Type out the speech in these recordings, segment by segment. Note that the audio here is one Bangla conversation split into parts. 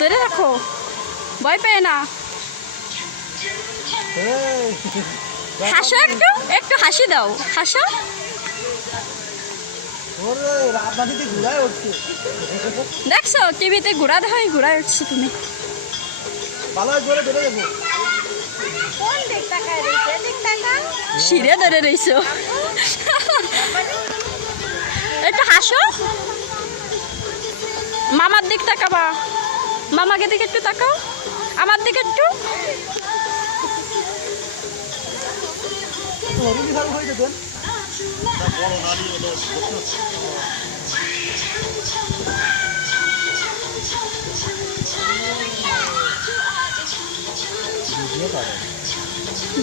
ধরে রাখো, ভয় পেয়ে না। হাসো, একটু একটু হাসি দাও, হাসো। দেখছো টিভিতে ঘোড়া হয়, ঘোড়ায় উঠছো তুমি। শিরে ধরে রইছো। একটু হাসো, মামার দিক তাকাবা, মামাকে দিকে একটু তাকাও, আমার দিকে একটু।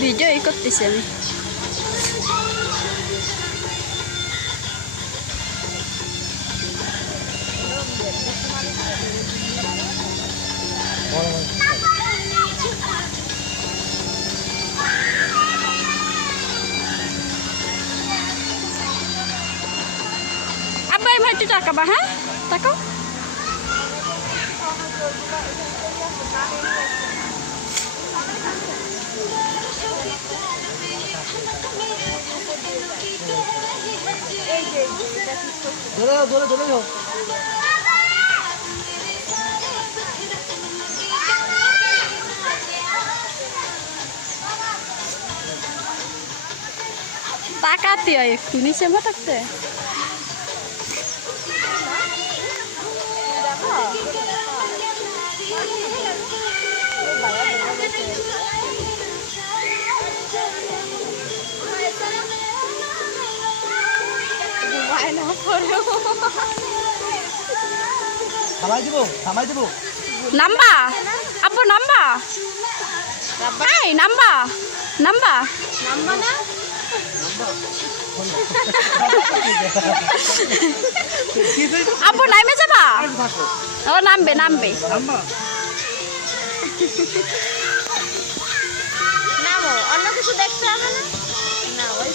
ভিডিও এই করতেছি আমি। আব্বা এবার একটু তাকাবা, হ্যাঁ তাকাও। তাকাতে হয় একটু, নিচে থাকতে। নাম্বা আব্বু, নাম্বা, এই নাম্বা, নাম্বা, নাম্বা না। আব্বু নামে যাবা? ও নামবে, নামবে। নামো, অন্য কিছু দেখতে হবে না। না ওই